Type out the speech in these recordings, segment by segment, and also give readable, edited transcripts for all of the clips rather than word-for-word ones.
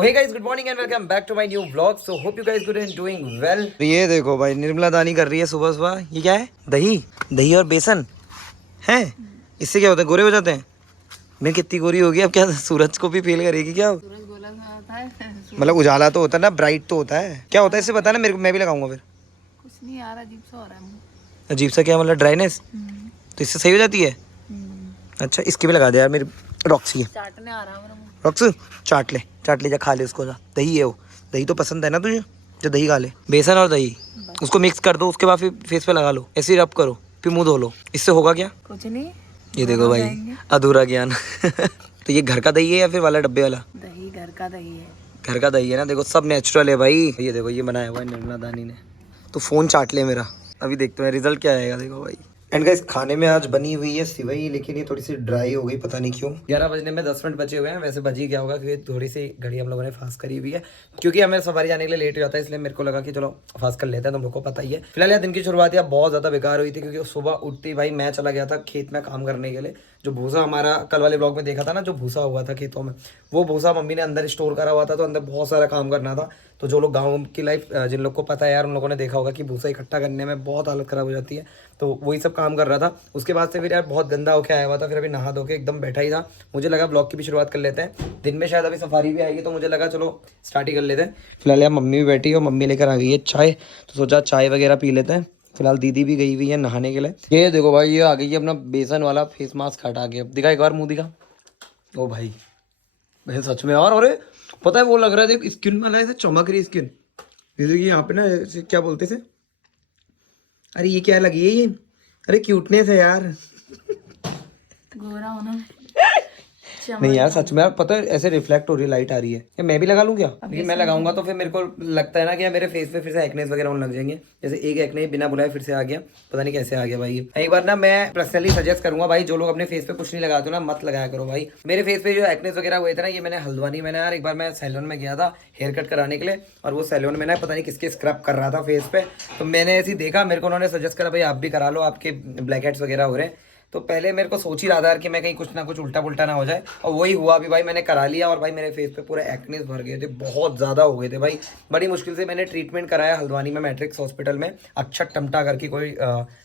Hey guys, good morning and welcome back to my new vlog. So hope you guys good and doing well. ये देखो भाई निर्मला दानी कर रही है सुबह सुबह। ये क्या है? दही दही और बेसन है। इससे क्या होता है? गोरे हो जाते हैं। मैं कितनी गोरी होगी अब? क्या सूरज को भी फेल करेगी क्या? सूरज गोला सा होता है। मतलब उजाला तो होता है ना, ब्राइट तो होता है। क्या होता है इससे बता ना मेरे को, मैं भी लगाऊंगा फिर। कुछ नहीं यार, अजीब सा हो रहा है मुंह। अजीब सा क्या मतलब? ड्राइनेस तो इससे सही हो जाती है। अच्छा इसके भी लगा दे यार, मेरी रॉक्सी है। चाटने आ रहा है मेरा मुंह। रॉक्स चाट ले जा, खा ले उसको जा। दही है वो, दही तो पसंद है ना तुझे, जो दही खा ले। बेसन और दही उसको मिक्स कर दो, उसके बाद फिर फेस पे लगा लो, ऐसे ही रब करो, फिर मुंह धो लो। इससे होगा क्या? कुछ नहीं। ये देखो भाई अधूरा ज्ञान। तो ये घर का दही है या फिर वाला डब्बे वाला? दही घर का दही है। घर का दही है ना, देखो सब नेचुरल है भाई। ये देखो ये बनाया हुआ है निर्मला दानी ने। तो फोन चाट ले मेरा, अभी देखते हैं रिजल्ट क्या आएगा। देखो भाई एंड गाइस खाने में आज बनी हुई है सिवई, लेकिन ये थोड़ी सी ड्राई हो गई, पता नहीं क्यों। 11 बजने में 10 मिनट बचे हुए हैं। वैसे बजी क्या होगा क्योंकि थोड़ी सी घड़ी हम लोगों ने फास्ट करी हुई है, क्योंकि हमें सवारी जाने के लिए लेट हो जाता है, इसलिए मेरे को लगा कि चलो फास्ट कर लेते हैं। तुम लोग को पता ही है। फिलहाल यार दिन की शुरुआत यार बहुत ज़्यादा बेकार हुई थी, क्योंकि सुबह उठती भाई मैं चला गया था खेत में काम करने के लिए। जो भूसा हमारा कल वाले ब्लॉग में देखा था ना, जो भूसा हुआ था खेतों में, वो भूसा मम्मी ने अंदर स्टोर करा हुआ था, तो अंदर बहुत सारा काम करना था। तो जो लोग गाँव की लाइफ, जिन लोग को पता है यार, उन लोगों ने देखा होगा कि भूसा इकट्ठा करने में बहुत हालत ख़राब हो जाती है। तो वही सब काम कर रहा था। उसके बाद से फिर यार बहुत गंदा होके आया हुआ था, फिर अभी नहा धो के एकदम बैठा ही था। मुझे लगा ब्लॉग की भी शुरुआत कर लेते हैं। दिन में शायद अभी सफारी भी आएगी, तो मुझे लगा चलो स्टार्ट ही कर लेते हैं। फिलहाल यार मम्मी भी बैठी है और मम्मी लेकर आ गई है चाय, तो सोचा चाय वगैरह पी लेते हैं। फिलहाल दीदी भी गई हुई है नहाने के लिए। ये देखो भाई ये आ गई है अपना बेसन वाला फेस मास्क हटा के। अब दिखा एक बार मुंह दिखा। ओ भाई भाई सच में यार, अरे पता है वो लग रहा है, देख स्किन वाला ऐसे चमक रही स्किन, जैसे कि यहाँ पे ना ऐसे क्या बोलते थे, अरे ये क्या लगी है ये, अरे क्यूटनेस है यार। गोरा होना नहीं यार सच में यार, पता है ऐसे रिफ्लेक्ट हो रही है, लाइट आ रही है। क्या मैं भी लगा लूं क्या? क्योंकि मैं लगाऊंगा तो फिर मेरे को लगता है ना कि यार मेरे फेस पे फिर से एक्नेस वगैरह होने लग जाएंगे। जैसे एक एक्ने बिना बुलाए फिर से आ गया, पता नहीं कैसे आ गया भाई। एक बार ना मैं पर्सनली सजेस्ट करूंगा भाई, जो लोग अपने फेस पे कुछ नहीं लगाते ना, मत लगाया करो भाई। मेरे फेस पे जो एक्नेस वगैरह हुए थे ना, ये मैंने हल्द्वानी में ना यार, एक बार मैं सैलून में गया था हेयर कट कराने के लिए, और वो सैलून में ना पता नहीं किसके स्क्रब कर रहा था फेस पे। तो मैंने ऐसे ही देखा, मेरे को उन्होंने सजेस्ट करा भाई आप भी करा लो, आपके ब्लैक हेड्स वगैरह हो रहे हैं। तो पहले मेरे को सोच ही रहा था यार कि मैं कहीं कुछ ना कुछ उल्टा पुल्टा ना हो जाए, और वही हुआ भी भाई। मैंने करा लिया और भाई मेरे फेस पे पूरे एक्नेस भर गए थे, बहुत ज़्यादा हो गए थे भाई। बड़ी मुश्किल से मैंने ट्रीटमेंट कराया हल्द्वानी में मैट्रिक्स हॉस्पिटल में। अक्षत टमटा करके कोई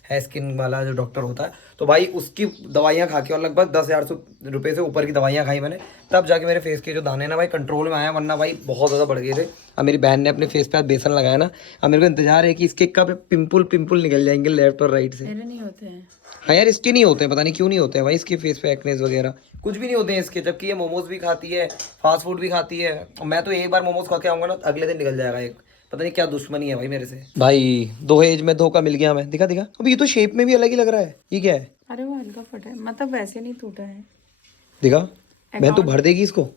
है स्किन वाला जो डॉक्टर होता है, तो भाई उसकी दवाइयाँ खा के, और लगभग 10,000 रुपये से ऊपर की दवाइयाँ खाई मैंने, तब जाके मेरे फेस के जो दाने ना भाई कंट्रोल में आया, वरना भाई बहुत ज़्यादा बढ़ गए थे। अब मेरी बहन ने अपने फेस पे आज बेसन लगाया ना, अब मेरे को इंतजार है कि इसके कब पिंपल निकल जाएंगे लेफ्ट और राइट से। मेरे नहीं होते हैं। हाँ यार इसके नहीं होते हैं, पता नहीं क्यों नहीं होते हैं भाई इसके फेस पे एक्नेस वगैरह, कुछ भी नहीं होते हैं इसके। जबकि ये मोमोज भी खाती है, फास्ट फूड भी खाती है। मैं तो एक बार मोमोज खा के आऊंगा ना, अगले दिन निकल जाएगा एक, पता नहीं क्या दुश्मनी है भाई मेरे से। भाई दो एज में धोखा मिल गया हमें। दिखा दिखा, अभी ये तो शेप में भी अलग ही लग रहा है, ये क्या है? अरे वो हल्का फटा है, मतलब वैसे नहीं टूटा है। दिखा बहन, तू भर देगी इसको?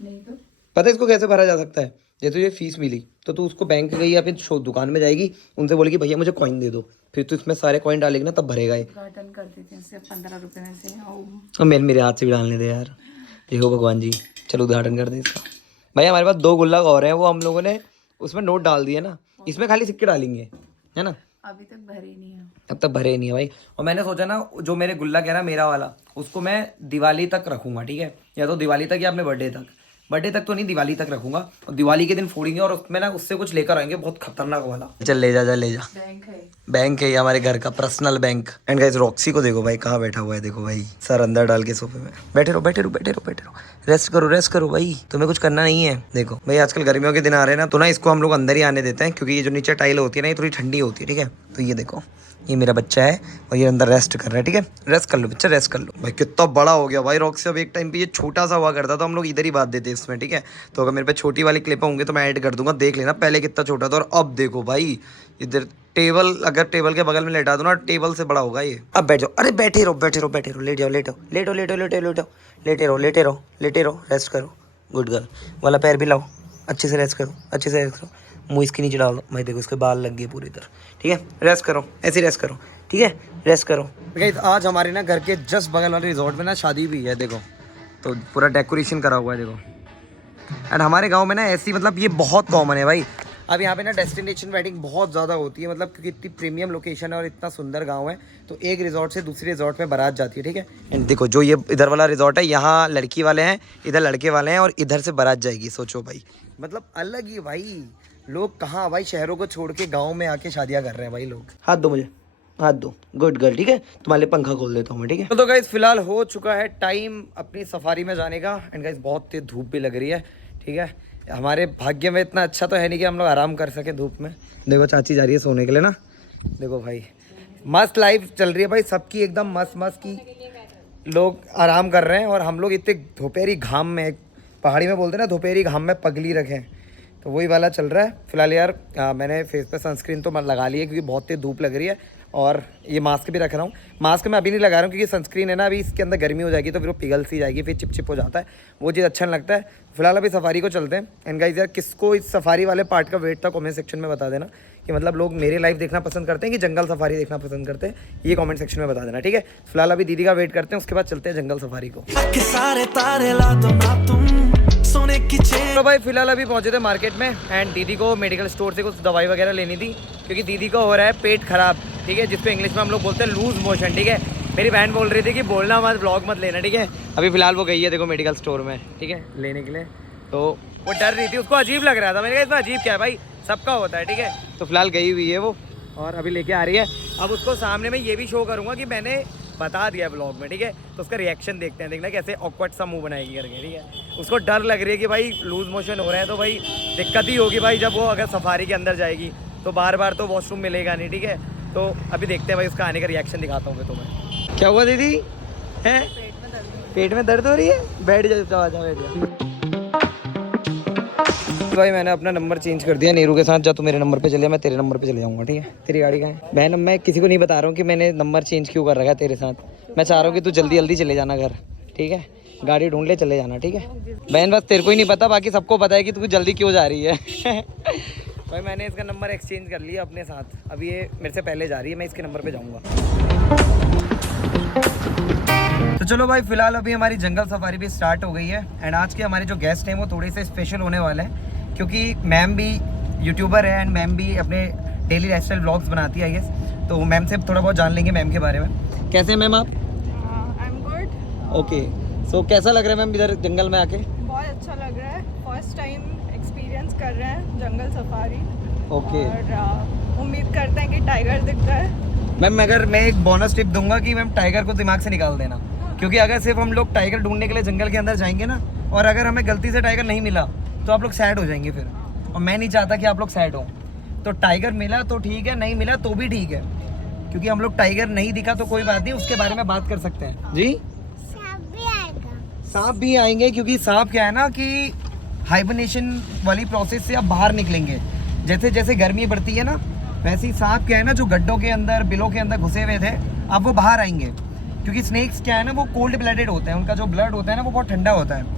नहीं तो पता है इसको कैसे भरा जा सकता है? जैसे तुझे फीस मिली तो तू उसको बैंक गई या फिर दुकान में जाएगी, उनसे बोलेगी भैया मुझे कॉइन दे दो, फिर तू इसमें सारे कॉइन डालेगी ना, तब भरेगा ये। उद्घाटन कर देते हैं सिर्फ 15 रुपए में से। और मेरे हाथ से भी डालने दे यार, देखो भगवान जी, चलो उद्घाटन कर दे इसका। भाई हमारे पास 2 गुल्लक और हैं, वो हम लोगों ने उसमें नोट डाल दिए ना, इसमें खाली सिक्के डालेंगे, है ना। अभी तक भरे नहीं है। अब तक भरे नहीं है भाई। और मैंने सोचा ना जो मेरे गुल्लक है ना मेरा वाला, उसको मैं दिवाली तक रखूंगा, ठीक है? या तो दिवाली तक या अपने बर्थडे तक तो नहीं, दिवाली तक रखूंगा। और दिवाली के दिन फोड़ेंगे और उसमें ना उससे कुछ लेकर आएंगे बहुत खतरनाक वाला। चल ले जा ले जा। बैंक है ये हमारे घर का personal bank. And guys Roxy को देखो भाई कहाँ बैठा हुआ है, देखो भाई सर अंदर डाल के सोफे में। बैठे रहो, रेस्ट करो भाई, तुम्हें कुछ करना नहीं है। देखो भाई आजकल गर्मियों के दिन आ रहे हैं ना, तो ना इसको हम लोग अंदर ही आने देते हैं, क्योंकि ये जो नीचे टाइल होती है ना, ये थोड़ी ठंडी होती है, ठीक है? तो ये देखो ये मेरा बच्चा है और ये अंदर रेस्ट कर रहा है, ठीक है? रेस्ट कर लो बच्चा, रेस्ट कर लो। भाई कितना बड़ा हो गया भाई रॉक्सी। अब एक टाइम पे ये छोटा सा हुआ करता था, हम लोग इधर ही बात देते इसमें, ठीक है? तो अगर मेरे पे छोटी वाली क्लिप होंगे तो मैं ऐड कर दूंगा, देख लेना पहले कितना छोटा था और अब देखो भाई इधर टेबल, अगर टेबल के बगल में लेटा दो ना, टेबल से बड़ा होगा ये। अब बैठ जाओ, अरे बैठे रहो, लेटे रहो, रेस्ट करो, गुड गर्ल। वाला पैर भी लाओ, अच्छे से रेस्ट करो, मुंह इसके नीचे डाल दो भाई, देखो इसके बाल लग गए पूरी तरह, ठीक है? रेस्ट करो, ऐसे रेस्ट करो, ठीक है? रेस्ट करो। गाइस आज हमारे ना घर के जस्ट बगल वाले रिजॉर्ट में ना शादी भी है, देखो तो पूरा डेकोरेशन करा हुआ है, देखो। एंड हमारे गांव में ना ऐसी, मतलब ये बहुत कॉमन है भाई, अब यहाँ पे ना डेस्टिनेशन वेडिंग बहुत ज़्यादा होती है, मतलब क्योंकि इतनी प्रीमियम लोकेशन है और इतना सुंदर गांव है, तो एक रिजॉर्ट से दूसरे रिजॉर्ट में बारात जाती है, ठीक है। एंड देखो जो ये इधर वाला रिजॉर्ट है, यहाँ लड़की वाले हैं, इधर लड़के वाले हैं, और इधर से बारात जाएगी। सोचो भाई, मतलब अलग ही भाई। लोग कहाँ भाई शहरों को छोड़ के गाँव में आके शादियाँ कर रहे हैं भाई लोग। हाथ दो मुझे, हाथ दो, गुड गर्ल, ठीक है। तुम्हारे लिए पंखा खोल देता हूँ मैं, ठीक है। तो गाइस फिलहाल हो चुका है टाइम अपनी सफारी में जाने का। एंड गाइस बहुत तेज धूप भी लग रही है, ठीक है। हमारे भाग्य में इतना अच्छा तो है नहीं कि हम लोग आराम कर सके धूप में। देखो चाची जा रही है सोने के लिए ना, देखो भाई मस्त लाइफ चल रही है भाई सबकी, एकदम मस्त मस्त की। लोग आराम कर रहे हैं और हम लोग इतने दोपहरी घाम में, पहाड़ी में बोलते हैं ना दोपहरी घाम में पगली रखें, तो वही वाला चल रहा है फिलहाल यार। मैंने फेस पे सनस्क्रीन तो लगा ली है क्योंकि बहुत तेज धूप लग रही है, और ये मास्क भी रख रहा हूँ। मास्क मैं अभी नहीं लगा रहा हूँ क्योंकि सनस्क्रीन है ना, अभी इसके अंदर गर्मी हो जाएगी तो फिर वो पिघल सी जाएगी, फिर चिपचिप हो जाता है, वो चीज़ अच्छा नहीं लगता है। फिलहाल अभी सफारी को चलते हैं। एंड गाइस यार किसको इस सफारी वाले पार्ट का वेट था कमेंट सेक्शन में बता देना कि मतलब लोग मेरे लाइफ देखना पसंद करते हैं कि जंगल सफारी देखना पसंद करते हैं, ये कमेंट सेक्शन में बता देना, ठीक है। फिलहाल अभी दीदी का वेट करते हैं, उसके बाद चलते हैं जंगल सफारी को। तो भाई फिलहाल अभी पहुंचे थे मार्केट में, एंड दीदी को मेडिकल स्टोर से कुछ दवाई वगैरह लेनी थी क्योंकि दीदी को हो रहा है पेट खराब, ठीक है, जिसको इंग्लिश में हम लोग बोलते हैं लूज मोशन, ठीक है। मेरी बहन बोल रही थी कि बोलना मत, ब्लॉग मत लेना, ठीक है। अभी फिलहाल वो गई है देखो मेडिकल स्टोर में, ठीक है, लेने के लिए। तो वो डर रही थी, उसको अजीब लग रहा था। मैंने कहा इसमें अजीब क्या है भाई, सबका होता है, ठीक है। तो फिलहाल गई हुई है वो और अभी लेके आ रही है। अब उसको सामने में ये भी शो करूँगा कि मैंने बता दिया ब्लॉग में, ठीक है। तो उसका रिएक्शन देखते हैं, देखना कैसे ऑकवर्ड सा मुंह बनाएगी करके, ठीक है। उसको डर लग रही है कि भाई लूज मोशन हो रहा है तो भाई दिक्कत ही होगी भाई, जब वो अगर सफारी के अंदर जाएगी तो बार बार तो वॉशरूम मिलेगा नहीं, ठीक है। तो अभी देखते हैं भाई उसका आने का रिएक्शन दिखाता हूँ मैं तुम्हें। क्या हुआ दीदी, है पेट में दर्द हो रही है? बैठ जाओ, आ जाओ, बैठ जाओ। भाई मैंने अपना नंबर चेंज कर दिया नीरू के साथ, जा तू मेरे नंबर पे चले, मैं तेरे नंबर पे चले जाऊंगा, ठीक है। तेरी गाड़ी कहाँ है बहन? मैं किसी को नहीं बता रहा हूँ कि मैंने नंबर चेंज क्यों कर रखा है तेरे साथ। मैं चाह रहा हूँ कि तू जल्दी जल्दी चले जाना घर, ठीक है। गाड़ी ढूंढ ले, चले जाना, ठीक है बहन। बस तेरे को ही नहीं पता, बाकी सबको पता है कि तू जल्दी क्यों जा रही है। भाई मैंने इसका नंबर एक्सचेंज कर लिया अपने साथ, अभी ये मेरे से पहले जा रही है, मैं इसके नंबर पे जाऊँगा। तो चलो भाई फिलहाल अभी हमारी जंगल सफारी भी स्टार्ट हो गई है। एंड आज के हमारे जो गेस्ट हैं वो थोड़े से स्पेशल होने वाले हैं क्योंकि मैम भी यूट्यूबर है एंड मैम भी अपने डेली लाइफस्टाइल व्लॉग्स बनाती है, आई गेस। तो मैम से थोड़ा बहुत जान लेंगे मैम के बारे में। कैसे हैं मैम आप? I am good. ओके, सो कैसा लग रहा है मैम इधर जंगल में आके? बहुत अच्छा लग रहा है, फर्स्ट टाइम एक्सपीरियंस कर रहे हैं जंगल सफारी। ओके, और उम्मीद करते हैं कि टाइगर दिखता है। मैम अगर मैं एक बोनस टिप दूंगा कि मैम टाइगर को दिमाग से निकाल देना, क्योंकि अगर सिर्फ हम लोग टाइगर ढूंढने के लिए जंगल के अंदर जाएंगे ना, और अगर हमें गलती से टाइगर नहीं मिला तो आप लोग सैड हो जाएंगे फिर, और मैं नहीं चाहता कि आप लोग सैड हो। तो टाइगर मिला तो ठीक है, नहीं मिला तो भी ठीक है, क्योंकि हम लोग टाइगर नहीं दिखा तो कोई बात नहीं, उसके बारे में बात कर सकते हैं। जी सांप भी आएगा। सांप भी आएंगे, क्योंकि सांप क्या है ना कि हाइबरनेशन वाली प्रोसेस से अब बाहर निकलेंगे। जैसे जैसे गर्मी बढ़ती है ना, वैसे ही सांप क्या है ना जो गड्ढों के अंदर, बिलों के अंदर घुसे हुए थे, अब वो बाहर आएंगे। क्योंकि स्नेक्स क्या है ना वो कोल्ड ब्लडेड होते हैं, उनका जो ब्लड होता है ना वो बहुत ठंडा होता है।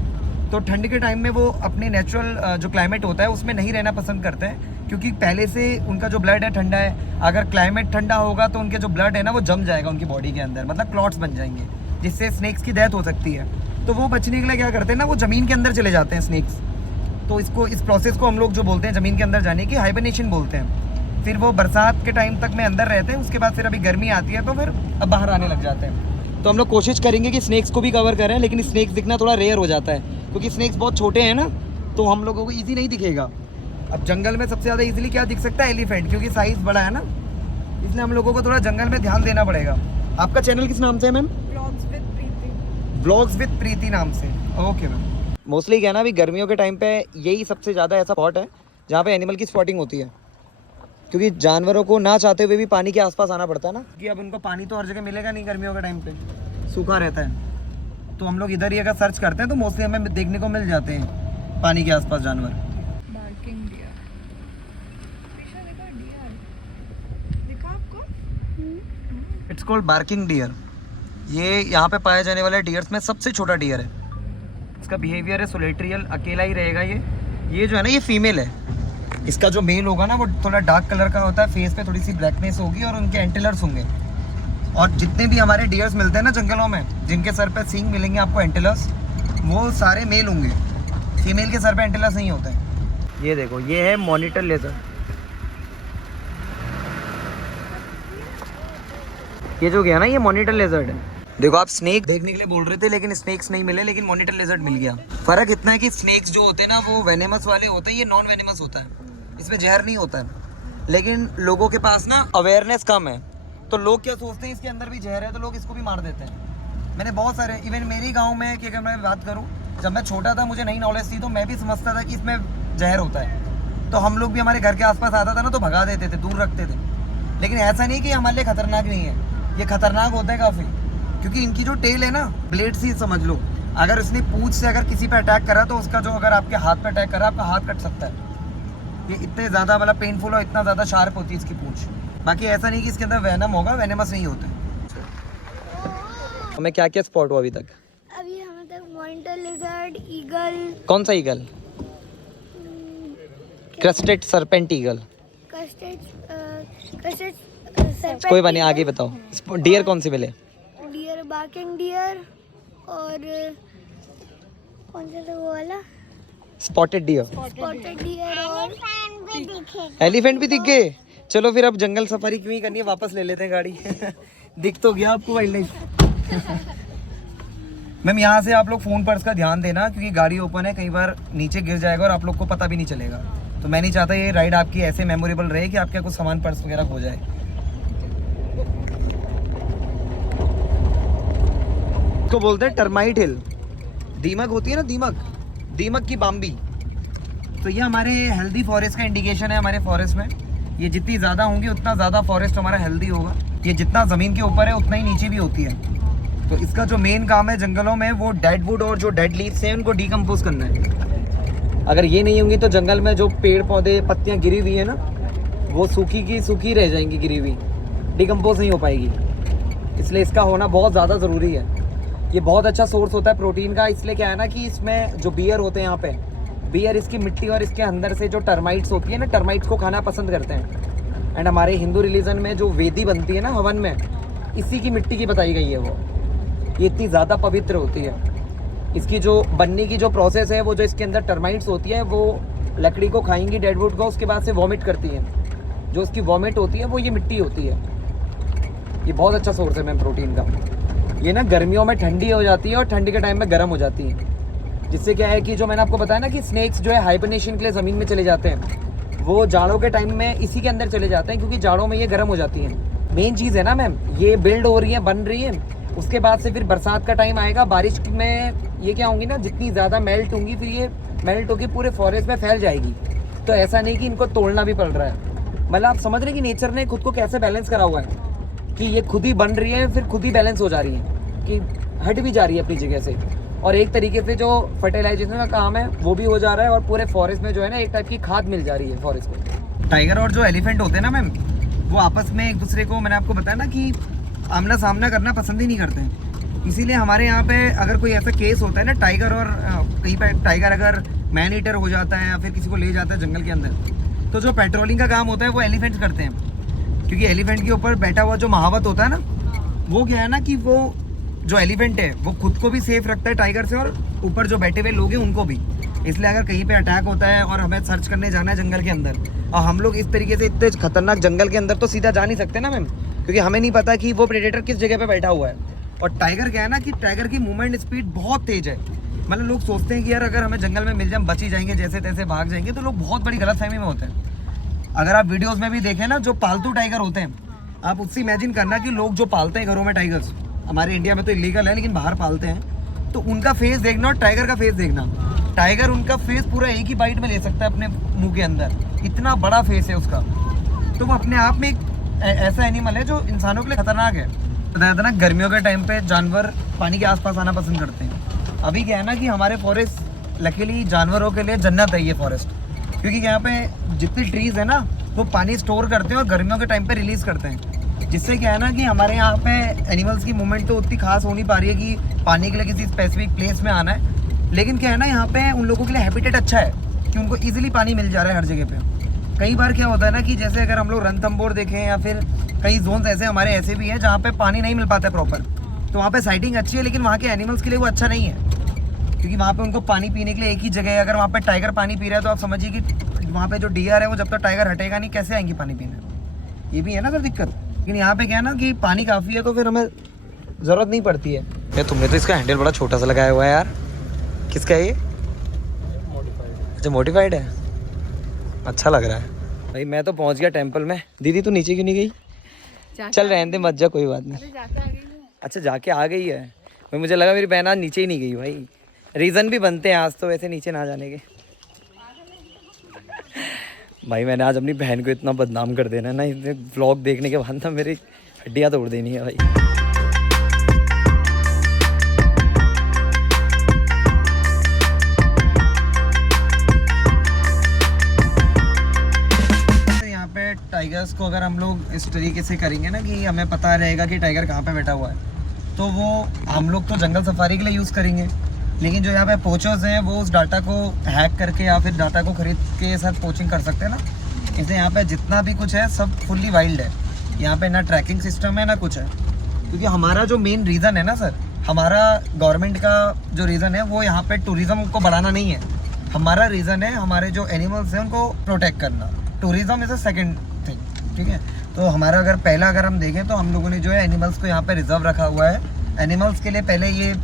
तो ठंड के टाइम में वो अपने नेचुरल जो क्लाइमेट होता है उसमें नहीं रहना पसंद करते हैं, क्योंकि पहले से उनका जो ब्लड है ठंडा है। अगर क्लाइमेट ठंडा होगा तो उनके जो ब्लड है ना वो जम जाएगा उनकी बॉडी के अंदर, मतलब क्लॉट्स बन जाएंगे, जिससे स्नेक्स की डेथ हो सकती है। तो वो बचने के लिए क्या करते हैं ना, वो ज़मीन के अंदर चले जाते हैं स्नेक्स। तो इस प्रोसेस को हम लोग जो बोलते हैं ज़मीन के अंदर जाने की हाइबरनेशन बोलते हैं। फिर वो बरसात के टाइम तक में अंदर रहते हैं, उसके बाद फिर अभी गर्मी आती है तो फिर अब बाहर आने लग जाते हैं। तो हम लोग कोशिश करेंगे कि स्नेक्स को भी कवर करें, लेकिन स्नेक्स दिखना थोड़ा रेयर हो जाता है क्योंकि स्नेक्स बहुत छोटे हैं ना, तो हम लोगों को ईजी नहीं दिखेगा। अब जंगल में सबसे ज़्यादा ईजिली क्या दिख सकता है? एलिफेंट, क्योंकि साइज़ बड़ा है ना, इसलिए हम लोगों को थोड़ा जंगल में ध्यान देना पड़ेगा। आपका चैनल किस नाम से है ma'am? Vlogs with Preeti. Vlogs with Preeti नाम से। Okay ma'am. मोस्टली क्या ना अभी गर्मियों के टाइम पे यही सबसे ज़्यादा ऐसा स्पॉट है जहाँ पे एनिमल की स्पॉटिंग होती है, क्योंकि जानवरों को ना चाहते हुए भी पानी के आसपास आना पड़ता है ना, कि अब उनको पानी तो हर जगह मिलेगा नहीं, गर्मियों के टाइम पे सूखा रहता है। तो हम लोग इधर ही अगर सर्च करते हैं तो मोस्टली हमें देखने को मिल जाते हैं पानी के आसपास जानवर। Barking deer. पीछे देखो डियर। दिखा आपको? It's called barking deer. ये यहाँ पे पाए जाने वाले डियर्स में सबसे छोटा डियर है। इसका बिहेवियर है सोलिटेरियल, अकेला ही रहेगा ये जो है ना ये फीमेल है। इसका जो मेल होगा ना वो थोड़ा डार्क कलर का होता है, फेस पे थोड़ी सी ब्लैकनेस होगी और उनके एंटेलर्स होंगे। और जितने भी हमारे डियर्स मिलते हैं ना जंगलों में, जिनके सर पे सींग मिलेंगे आपको एंटेलर्स, वो सारे मेल होंगे, फीमेल के सर पे एंटेलर्स नहीं होते हैं। ये देखो, ये है मॉनिटर लेजर। ये जो गया ना, ये मॉनिटर लेजर्ड है। देखो आप स्नेक देखने के लिए बोल रहे थे लेकिन स्नेक्स नहीं मिले, लेकिन मॉनिटर लेजर्ड मिल गया। फर्क इतना है कि स्नेक्स जो होते हैं ना वो वेनेमस वाले होते हैं, ये नॉन वेनेमस होता है, इसमें जहर नहीं होता है। लेकिन लोगों के पास ना अवेयरनेस कम है, तो लोग क्या सोचते हैं इसके अंदर भी जहर है, तो लोग इसको भी मार देते हैं। मैंने बहुत सारे, इवन मेरे गाँव में कि अगर मैं बात करूँ, जब मैं छोटा था मुझे नई नॉलेज थी तो मैं भी समझता था कि इसमें जहर होता है, तो हम लोग भी हमारे घर के आसपास आता था ना तो भगा देते थे, दूर रखते थे। लेकिन ऐसा नहीं कि हमारे लिए खतरनाक नहीं है, ये खतरनाक होता है काफ़ी, क्योंकि इनकी जो टेल है ना, ब्लेड सी समझ लो, अगर इसने पूंछ से अगर किसी पे अटैक करा तो उसका जो, अगर आपके हाथ पे अटैक करा आपका हाथ कट सकता है। ये इतने ज़्यादा मतलब पेनफुल और इतना ज़्यादा शार्प होती है इसकी पूंछ। बाकी ऐसा नहीं कि इसके अंदर वेनम होगा, वेनेमस नहीं होते। हमें क्या क्या स्पॉट हुआ अभी तक? अभी हमें तक मॉनिटर लिजर्ड, ईगल, कौन सा eagle? Crested serpent eagle. Custard serpent, कोई बात नहीं, आगे बताओ। डियर कौन से मिले? डियर, बार्किंग डियर, और कौन सा था वो वाला, स्पॉटेड डियर, स्पॉटेड डियर, और एलिफेंट भी दिख गए। चलो फिर अब जंगल सफारी क्यों ही करनी है, वापस ले लेते हैं गाड़ी। दिख तो गया आपको वाइल्ड लाइफ। मैम यहाँ से आप लोग फ़ोन पर्स का ध्यान देना, क्योंकि गाड़ी ओपन है, कई बार नीचे गिर जाएगा और आप लोग को पता भी नहीं चलेगा। तो मैं नहीं चाहता ये राइड आपकी ऐसे मेमोरेबल रहे कि आपका कुछ सामान पर्स वगैरह खो जाए। इसको बोलते हैं टर्माइट हिल। दीमक होती है ना, दीमक की बाम्बी। तो ये हमारे हेल्दी फॉरेस्ट का इंडिकेशन है। हमारे फॉरेस्ट में ये जितनी ज़्यादा होंगी उतना ज़्यादा फॉरेस्ट हमारा हेल्दी होगा। ये जितना ज़मीन के ऊपर है उतना ही नीचे भी होती है। तो इसका जो मेन काम है जंगलों में, वो डेड वुड और जो डेड लीव्स हैं उनको डिकम्पोज करना है। अगर ये नहीं होंगी तो जंगल में जो पेड़ पौधे पत्तियाँ गिरी हुई है ना, वो सूखी की सूखी रह जाएंगी, गिरी हुई, डिकम्पोज नहीं हो पाएगी। इसलिए इसका होना बहुत ज़्यादा ज़रूरी है। ये बहुत अच्छा सोर्स होता है प्रोटीन का। इसलिए क्या है ना कि इसमें जो बियर होते हैं, यहाँ पे बियर इसकी मिट्टी और इसके अंदर से जो टर्माइट्स होती है ना, टर्माइट्स को खाना पसंद करते हैं। एंड हमारे हिंदू रिलीजन में जो वेदी बनती है ना हवन में, इसी की मिट्टी की बताई गई है। वो ये इतनी ज़्यादा पवित्र होती है। इसकी जो बनने की जो प्रोसेस है, वो जो इसके अंदर टर्माइट्स होती है वो लकड़ी को खाएंगी, डेडवुड को, उसके बाद से वॉमिट करती हैं। जो उसकी वॉमिट होती है वो ये मिट्टी होती है। ये बहुत अच्छा सोर्स है मैम प्रोटीन का। ये ना गर्मियों में ठंडी हो जाती है और ठंडी के टाइम में गर्म हो जाती है, जिससे क्या है कि जो मैंने आपको बताया ना कि स्नेक्स जो है हाइबरनेशन के लिए ज़मीन में चले जाते हैं, वो जाड़ों के टाइम में इसी के अंदर चले जाते हैं, क्योंकि जाड़ों में ये गर्म हो जाती हैं। मेन चीज़ है ना मैम, ये बिल्ड हो रही है, बन रही है, उसके बाद से फिर बरसात का टाइम आएगा, बारिश में ये क्या होंगी ना, जितनी ज़्यादा मेल्ट होंगी फिर ये मेल्ट होकर पूरे फॉरेस्ट में फैल जाएगी। तो ऐसा नहीं कि इनको तोड़ना भी पड़ रहा है। मतलब आप समझ रहे हैं कि नेचर ने खुद को कैसे बैलेंस करा हुआ है, कि ये खुद ही बन रही है फिर खुद ही बैलेंस हो जा रही है, कि हट भी जा रही है अपनी जगह से। और एक तरीके से जो फर्टिलाइजेशन का काम है वो भी हो जा रहा है, और पूरे फॉरेस्ट में जो है ना एक टाइप की खाद मिल जा रही है फॉरेस्ट को। टाइगर और जो एलिफेंट होते हैं ना मैम, वो आपस में एक दूसरे को, मैंने आपको बताया ना कि आमना सामना करना पसंद ही नहीं करते हैं। इसीलिए हमारे यहाँ पे अगर कोई ऐसा केस होता है ना, टाइगर और कहीं पर टाइगर अगर मैन ईटर हो जाता है या फिर किसी को ले जाता है जंगल के अंदर, तो जो पेट्रोलिंग का काम होता है वो एलिफेंट्स करते हैं। क्योंकि एलिफेंट के ऊपर बैठा हुआ जो महावत होता है ना, वो क्या है ना कि वो जो एलिफेंट है वो खुद को भी सेफ रखता है टाइगर से, और ऊपर जो बैठे हुए लोग हैं उनको भी। इसलिए अगर कहीं पे अटैक होता है और हमें सर्च करने जाना है जंगल के अंदर, और हम लोग इस तरीके से इतने खतरनाक जंगल के अंदर तो सीधा जा नहीं सकते ना मैम, क्योंकि हमें नहीं पता कि वो प्रेडेटर किस जगह पे बैठा हुआ है। और टाइगर क्या है ना कि टाइगर की मूवमेंट स्पीड बहुत तेज है। मतलब लोग सोचते हैं कि यार अगर हमें जंगल में मिल जाए, बच ही जाएंगे, जैसे तैसे भाग जाएंगे, तो लोग बहुत बड़ी गलतफहमी में होते हैं। अगर आप वीडियोस में भी देखें ना, जो पालतू टाइगर होते हैं, आप उससे इमेजिन करना कि लोग जो पालते हैं घरों में टाइगर्स, हमारे इंडिया में तो इलीगल है लेकिन बाहर पालते हैं, तो उनका फेस देखना और टाइगर का फेस देखना। टाइगर उनका फेस पूरा एक ही बाइट में ले सकता है अपने मुंह के अंदर, इतना बड़ा फेस है उसका। तो वो अपने आप में एक ऐसा एनिमल है जो इंसानों के लिए खतरनाक है। बताया था ना, गर्मियों के टाइम पे जानवर पानी के आसपास आना पसंद करते हैं। अभी क्या है ना कि हमारे फॉरेस्ट लकीली जानवरों के लिए जन्नत है ये फॉरेस्ट, क्योंकि यहाँ पे जितनी ट्रीज है ना वो पानी स्टोर करते हैं और गर्मियों के टाइम पे रिलीज करते हैं, जिससे क्या है ना कि हमारे यहाँ पे एनिमल्स की मूवमेंट तो उतनी खास हो नहीं पा रही है कि पानी के लिए किसी स्पेसिफिक प्लेस में आना है। लेकिन क्या है ना, यहाँ पे उन लोगों के लिए हैबिटेट अच्छा है कि उनको ईजिली पानी मिल जा रहा है हर जगह पे। कई बार क्या होता है ना कि जैसे अगर हम लोग रणथंबोर देखें या फिर कई जोन्स ऐसे हमारे ऐसे भी हैं जहाँ पे पानी नहीं मिल पाता है प्रॉपर, तो वहाँ पे साइटिंग अच्छी है, लेकिन वहाँ के एनिमल्स के लिए वो अच्छा नहीं है, क्योंकि वहाँ पे उनको पानी पीने के लिए एक ही जगह है। अगर वहाँ पे टाइगर पानी पी रहा है तो आप समझिए कि वहाँ पे जो डियर है वो जब तक टाइगर हटेगा नहीं कैसे आएंगी पानी पीने। ये भी है ना सर दिक्कत। लेकिन यहाँ पे क्या है ना कि पानी काफ़ी है तो फिर हमें ज़रूरत नहीं पड़ती है। यार तुमने तो इसका हैंडल बड़ा छोटा सा लगाया हुआ है यार, किसका है ये? अच्छा मोडिफाइड है, अच्छा लग रहा है भाई। मैं तो पहुँच गया टेम्पल में। दीदी तू नीचे क्यों नहीं गई? चल रहने दे, मत जा, कोई बात नहीं। अच्छा जाके आ गई है भाई, मुझे लगा मेरी बहन आज नीचे ही नहीं गई भाई। रीज़न भी बनते हैं आज तो वैसे नीचे ना जाने के। भाई मैंने आज अपनी बहन को इतना बदनाम कर देना ना, इसने व्लॉग देखने के बाद ना मेरी हड्डियाँ तोड़ देनी है भाई। यहाँ पे टाइगर्स को अगर हम लोग इस तरीके से करेंगे ना कि हमें पता रहेगा कि टाइगर कहाँ पे बैठा हुआ है, तो वो हम लोग तो जंगल सफारी के लिए यूज़ करेंगे, लेकिन जो यहाँ पे पोचर्स हैं वो उस डाटा को हैक करके या फिर डाटा को खरीद के साथ पोचिंग कर सकते हैं ना। इसलिए यहाँ पे जितना भी कुछ है सब फुल्ली वाइल्ड है। यहाँ पे ना ट्रैकिंग सिस्टम है ना कुछ है, क्योंकि हमारा जो मेन रीज़न है ना सर, हमारा गवर्नमेंट का जो रीज़न है वो यहाँ पे टूरिज़्म को बढ़ाना नहीं है। हमारा रीज़न है हमारे जो एनिमल्स हैं उनको प्रोटेक्ट करना। Tourism is a second thing, ठीक है। तो हमारा अगर हम देखें तो हम लोगों ने जो है एनिमल्स को यहाँ पे रिजर्व रखा हुआ है। एनिमल्स के लिए पहले ये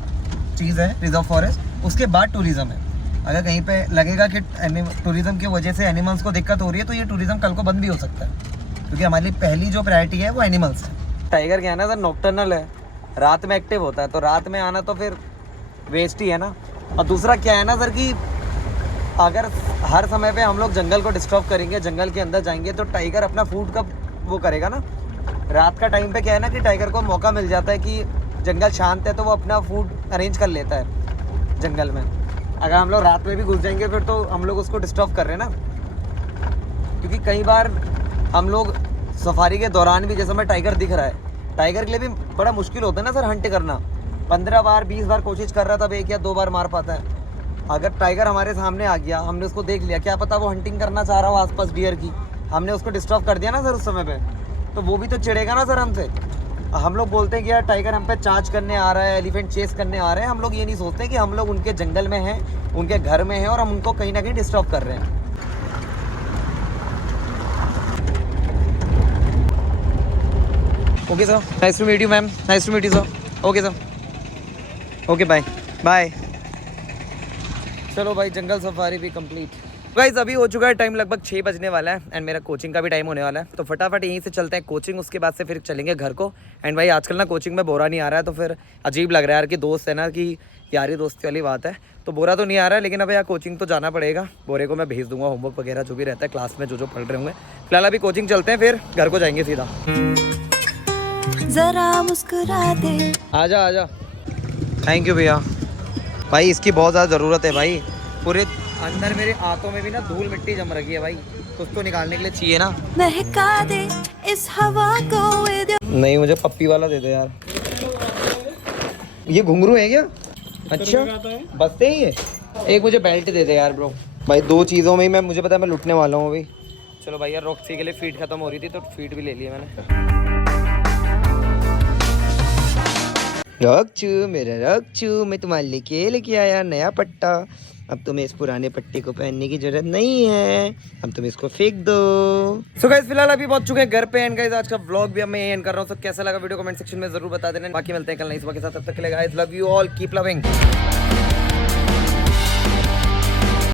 चीज़ है रिजर्व फॉरेस्ट, उसके बाद टूरिज़्म है। अगर कहीं पे लगेगा कि टूरिज़्म की वजह से एनिमल्स को दिक्कत हो रही है तो ये टूरिज़्म कल को बंद भी हो सकता है, क्योंकि हमारी पहली जो प्रायोरिटी है वो एनिमल्स है। टाइगर क्या है ना सर, नॉकटर्नल है, रात में एक्टिव होता है, तो रात में आना तो फिर वेस्ट ही है ना। और दूसरा क्या है ना सर कि अगर हर समय पे हम लोग जंगल को डिस्टर्ब करेंगे, जंगल के अंदर जाएंगे, तो टाइगर अपना फूड का वो करेगा ना। रात का टाइम पे क्या है ना कि टाइगर को मौका मिल जाता है कि जंगल शांत है तो वो अपना फूड अरेंज कर लेता है जंगल में। अगर हम लोग रात में भी घुस जाएंगे फिर तो हम लोग उसको डिस्टर्ब कर रहे हैं ना। क्योंकि कई बार हम लोग सफारी के दौरान भी, जैसे हमें टाइगर दिख रहा है, टाइगर के लिए भी बड़ा मुश्किल होता है ना सर हंट करना। 15 बार 20 बार कोशिश कर रहा था, तब 1 या 2 बार मार पाता है। अगर टाइगर हमारे सामने आ गया, हमने उसको देख लिया, क्या पता वो हंटिंग करना चाह रहा हो आसपास डियर की, हमने उसको डिस्टर्ब कर दिया ना सर उस समय पे, तो वो भी तो चिढ़ेगा ना सर हमसे। हम लोग बोलते हैं कि यार टाइगर हम पे चार्ज करने आ रहा है, एलिफेंट चेस करने आ रहे हैं। हम लोग ये नहीं सोचते कि हम लोग उनके जंगल में हैं, उनके घर में हैं और हम उनको कहीं ना कहीं डिस्टर्ब कर रहे हैं। Okay sir, nice to meet you ma'am, nice to meet you sir. Okay sir, okay bye bye. चलो भाई जंगल सफारी भी कंप्लीट। गाइस अभी हो चुका है टाइम, लगभग 6 बजने वाला है एंड मेरा कोचिंग का भी टाइम होने वाला है, तो फटाफट यहीं से चलते हैं कोचिंग, उसके बाद से फिर चलेंगे घर को। एंड भाई आजकल ना कोचिंग में बोरा नहीं आ रहा है, तो फिर अजीब लग रहा है यार कि दोस्त है ना, कि यारी दोस्ती वाली बात है। तो बोरा तो नहीं आ रहा है, लेकिन अब यार कोचिंग तो जाना पड़ेगा। बोरे को मैं भेज दूंगा होमवर्क वगैरह जो भी रहता है क्लास में, जो पढ़ रहे होंगे। फिलहाल अभी कोचिंग चलते हैं, फिर घर को जाएंगे सीधा। जरा मुस्कुरा दे। आजा आजा, थैंक यू भैया। भाई इसकी बहुत ज़्यादा ज़रूरत है भाई, पूरे अंदर मेरे हाथों में भी ना धूल मिट्टी जम रखी है भाई, कुछ तो निकालने के लिए चाहिए ना। महका दे इस हवा को with your- नहीं मुझे पप्पी वाला दे दो यार। ये घुंघरू है क्या? अच्छा बसते ही है। एक मुझे बेल्ट दे दे यार ब्रो। भाई 2 चीज़ों में ही मुझे पता है मैं लुटने वाला हूँ अभी। चलो भाई यार, रॉक्सी के लिए फीड खत्म हो रही थी तो फीड भी ले लिया मैंने। रॉक्चू मेरा रॉक्चू, मैं तुम्हारे लेके आया नया पट्टा। अब तुम्हें इस पुराने पट्टे को पहनने की जरूरत नहीं है, अब तुम इसको फेंक दो। सो गाइस फिलहाल अभी पहुंच चुके हैं घर पे एंड गाइस आज का व्लॉग भी अब मैं एंड कर रहा हूँ। तो कैसा लगा वीडियो कमेंट सेक्शन में जरूर बता देना। बाकी मिलते हैं कल नई सुबह के साथ, तब तक के लिए guys love you all, keep loving.